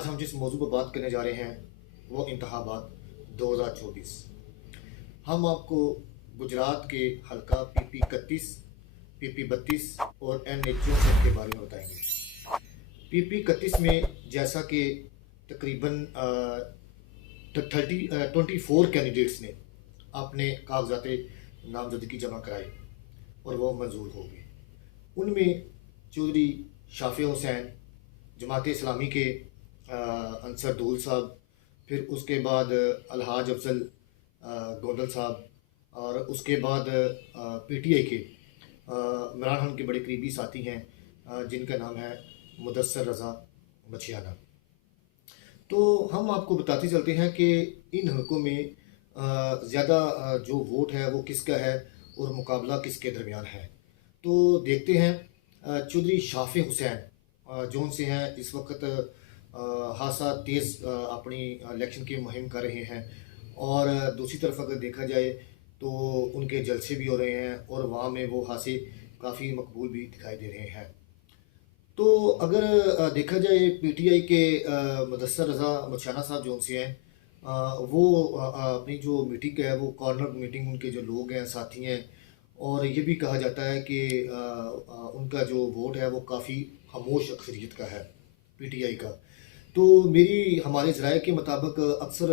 आज हम जिस मौजू पर बात करने जा रहे हैं वो इंतखाबात 2024। हम आपको गुजरात के हल्का PP 31, PP 32 और NH 64 के बारे में बताएंगे। PP 31 में जैसा कि तकरीबन 24 कैंडिडेट्स ने अपने कागजात नामजदगी जमा कराए और वो मंजूर हो गए। उनमें चौधरी शाफी हुसैन, जमात इस्लामी के अंसर दूल साहब, फिर उसके बाद अलहाज अफजल गोंदल साहब, और उसके बाद PTI के इमरान खान के बड़े करीबी साथी हैं जिनका नाम है मुदस्सर रज़ा मछियाना। तो हम आपको बताते चलते हैं कि इन हलकों में ज़्यादा जो वोट है वो किसका है और मुकाबला किसके दरमियान है। तो देखते हैं। चौधरी शाफी हुसैन जोन से हैं, इस वक्त खासा तेज़ अपनी इलेक्शन की मुहिम कर रहे हैं, और दूसरी तरफ अगर देखा जाए तो उनके जलसे भी हो रहे हैं और वहाँ में वो खासे काफ़ी मकबूल भी दिखाई दे रहे हैं। तो अगर देखा जाए PTI के मुदस्सर रज़ा मछियाना साहब जोन से हैं, वो अपनी जो मीटिंग है वो कॉर्नर मीटिंग, उनके जो लोग हैं साथी हैं, और ये भी कहा जाता है कि उनका जो वोट है वो काफ़ी खामोश अक्सरियत का है PTI का। तो हमारे ज़राए के मुताबिक अक्सर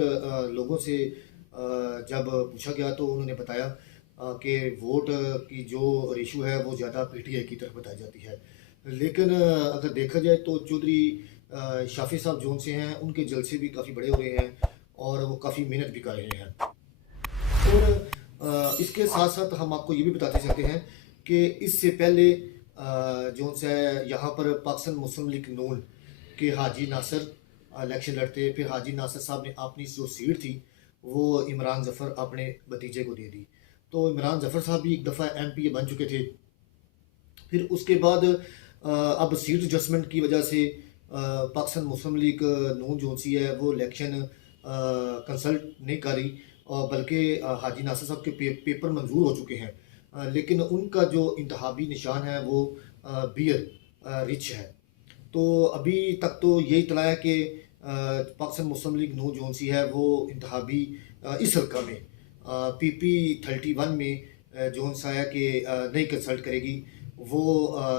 लोगों से जब पूछा गया तो उन्होंने बताया कि वोट की जो रेशो है वो ज़्यादा PTI की तरफ बताई जाती है। लेकिन अगर देखा जाए तो चौधरी शाफी साहब जोन से हैं, उनके जलसे भी काफ़ी बड़े हो रहे हैं और वो काफ़ी मेहनत भी कर रहे हैं। और इसके साथ साथ हम आपको ये भी बताते चलते हैं कि इससे पहले जो है यहाँ पर पाकिस्तान मुस्लिम लीग नून के हाजी नासिर इलेक्शन लड़ते, फिर हाजी नासिर साहब ने अपनी जो सीट थी वो इमरान ज़फ़र अपने भतीजे को दे दी। तो इमरान ज़फ़र साहब भी एक दफ़ा MP बन चुके थे। फिर उसके बाद अब सीट एडजस्टमेंट की वजह से पाकिस्तान मुस्लिम लीग नून जो सी है वो इलेक्शन कंसल्ट नहीं कर रही, बल्कि हाजी नासिर साहब के पेपर मंजूर हो चुके हैं, लेकिन उनका जो इंतखाबी निशान है वो बियर रिच है। तो अभी तक तो यही इतला है कि पाकिस्तान मुस्लिम लीग नून जो सी है वो इंतखाबी इस हल्का में PP 31 में जो सा है कि नहीं कंसल्ट करेगी। वो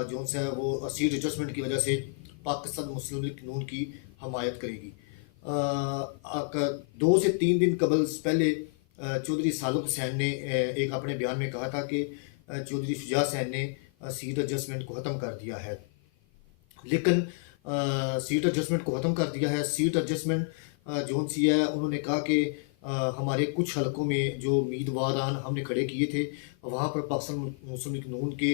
जो सा है वो सीट एडजस्टमेंट की वजह से पाकिस्तान मुस्लिम लीग नून की हमायत करेगी। 2 से 3 दिन कबल पहले चौधरी सालुक हुसैन ने एक अपने बयान में कहा था कि चौधरी शुजा हुसैन ने सीट एडजस्टमेंट को ख़त्म कर दिया है। लेकिन सीट एडजस्टमेंट को ख़त्म कर दिया है। सीट एडजस्टमेंट जो सी है, उन्होंने कहा कि हमारे कुछ हलकों में जो उम्मीदवारान हमने खड़े किए थे वहाँ पर पाकिस्तान मुस्लिम लीग नून के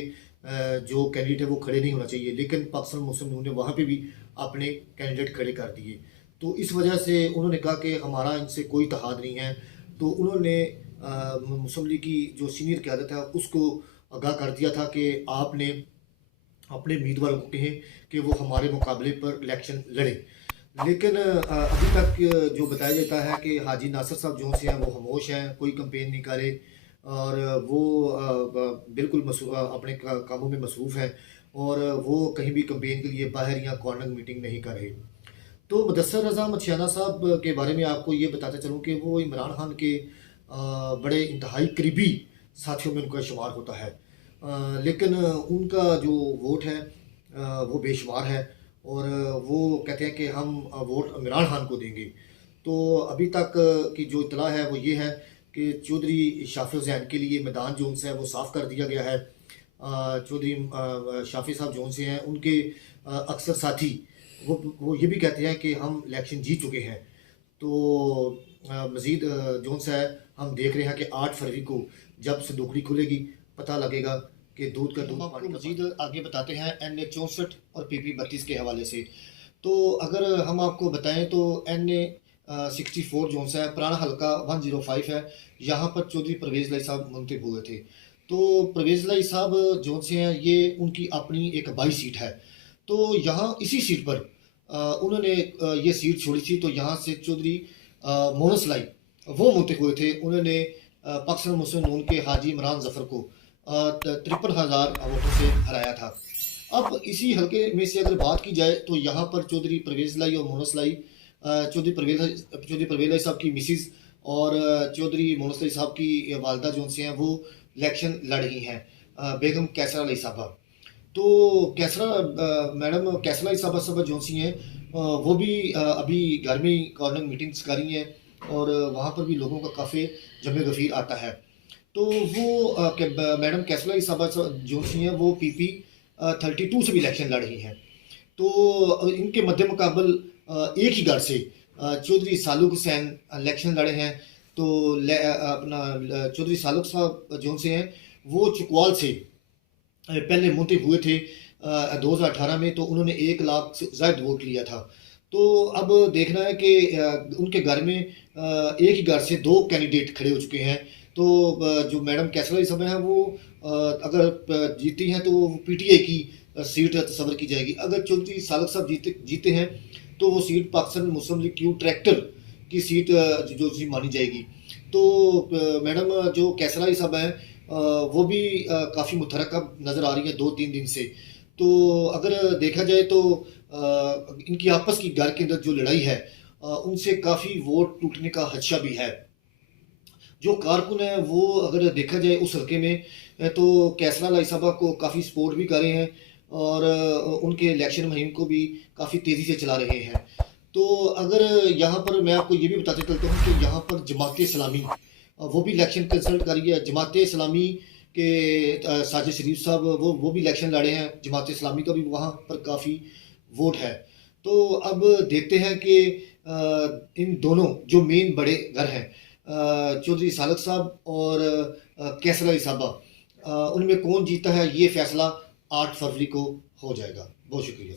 जो कैंडिडेट है वो खड़े नहीं होना चाहिए, लेकिन पाकिस्तान मुस्लिम नून ने वहाँ पे भी अपने कैंडिडेट खड़े कर दिए। तो इस वजह से उन्होंने कहा कि हमारा इनसे कोई इत्तेहाद नहीं है। तो उन्होंने मुस्लिम लीग की जो सीनियर क़यादत है उसको आगाह कर दिया था कि आपने अपने उम्मीदवारों को कहें कि वो हमारे मुकाबले पर इलेक्शन लड़े। लेकिन अभी तक जो बताया जाता है कि हाजी नासिर साहब जो से हैं वो खामोश हैं, कोई कंपेन नहीं कर रहे, और वो बिल्कुल अपने कामों में मसरूफ़ हैं, और वो कहीं भी कंपेन के लिए बाहर या कॉर्नर मीटिंग नहीं कर रहे। तो मुदस्सर रज़ा मछियाना साहब के बारे में आपको ये बताते चलूँ कि वो इमरान खान के बड़े इंतहाई करीबी साथियों में उनका शुमार होता है, लेकिन उनका जो वोट है वो बेशुमार है, और वो कहते हैं कि हम वोट इमरान खान को देंगे। तो अभी तक की जो इतला है वो ये है कि चौधरी शाफी हुसैन के लिए मैदान जोन से है वो साफ़ कर दिया गया है। चौधरी शाफी साहब जोन से हैं, उनके अक्सर साथी वो ये भी कहते हैं कि हम इलेक्शन जीत चुके हैं। तो मज़ीद जोन सा है हम देख रहे हैं कि 8 फरवरी को जब संदूकड़ी खुलेगी पता लगेगा कि दूध का दूध पानी का। मज़ीद आगे बताते हैं NH 64 और PP 32 के हवाले से। तो अगर हम आपको बताएं तो NH 64 जो सा है पुराना हल्का 105 है, यहाँ पर चौधरी परवेज़ लाई साहब मुंतखब हुए थे। तो परवेज़ लाई साहब जो से हैं ये उनकी अपनी एक बाई सीट है। तो यहाँ इसी सीट पर उन्होंने ये सीट छोड़ी थी, तो यहाँ से चौधरी मोहन लाई वो मुंतखब हुए थे। उन्होंने पाकिस्तान मुस्लिम नून के हाजी इमरान ज़फ़र को 53,000 वोटों से हराया था। अब इसी हलके में से अगर बात की जाए तो यहाँ पर चौधरी परवेज़ लाई और मोनस लाई, चौधरी परवेज़ लाई साहब की मिसिज़ और चौधरी मोनस लाई साहब की वालिदा जो से हैं वो इलेक्शन लड़ रही हैं, बेगम कैसर अली साहबा। तो मैडम कैसर अली साहबा जो सी हैं, वो भी अभी घर में ही कॉर्नर मीटिंग्स कर रही हैं और वहाँ पर भी लोगों का काफ़ी जमे गफ़ीर आता है। तो वो मैडम कैसर अली साहबा जो सी हैं वो पीपी 32 से भी इलेक्शन लड़ रही हैं। तो इनके मद्दे मुकाबल एक ही घर से चौधरी सालुक हुसैन इलेक्शन लड़े हैं। तो चौधरी सालुक साहब जो से हैं वो चुकवाल से पहले मुंतखब हुए थे 2018 में, तो उन्होंने 1 लाख से ज़ायद वोट लिया था। तो अब देखना है कि उनके घर में एक ही घर से 2 कैंडिडेट खड़े हो चुके हैं। तो जो मैडम कैसर अली साहब हैं वो अगर जीती हैं तो पीटीआई की सीट तस्वर की जाएगी। अगर चौधरी सालक साहब जीते हैं तो वो सीट पाकिस्तान मुस्लिम लीग क्यू ट्रैक्टर की सीट जो सी मानी जाएगी। तो मैडम जो कैसर अली साहब हैं वो भी काफ़ी मुतरकब नज़र आ रही है 2-3 दिन से। तो अगर देखा जाए तो इनकी आपस की घर के अंदर जो लड़ाई है उनसे काफ़ी वोट टूटने का खदशा भी है। जो कारकुन है वो अगर देखा जाए उस हल्के में तो कैसरा लाई साहबा को काफ़ी सपोर्ट भी कर रहे हैं और उनके इलेक्शन मुहिम को भी काफ़ी तेज़ी से चला रहे हैं। तो अगर यहाँ पर मैं आपको ये भी बताते चलता हूँ कि यहाँ पर जमात इस्लामी वो भी इलेक्शन कंसल्ट कर रही है। जमात इस्लामी के साजिद शरीफ साहब वो भी इलेक्शन लड़े हैं। जमात इस्लामी का भी वहाँ पर काफ़ी वोट है। तो अब देखते हैं कि इन दोनों जो मेन बड़े घर हैं चौधरी सालक साहब और कैसर अली साहबा, उनमें कौन जीता है ये फैसला 8 फरवरी को हो जाएगा। बहुत शुक्रिया।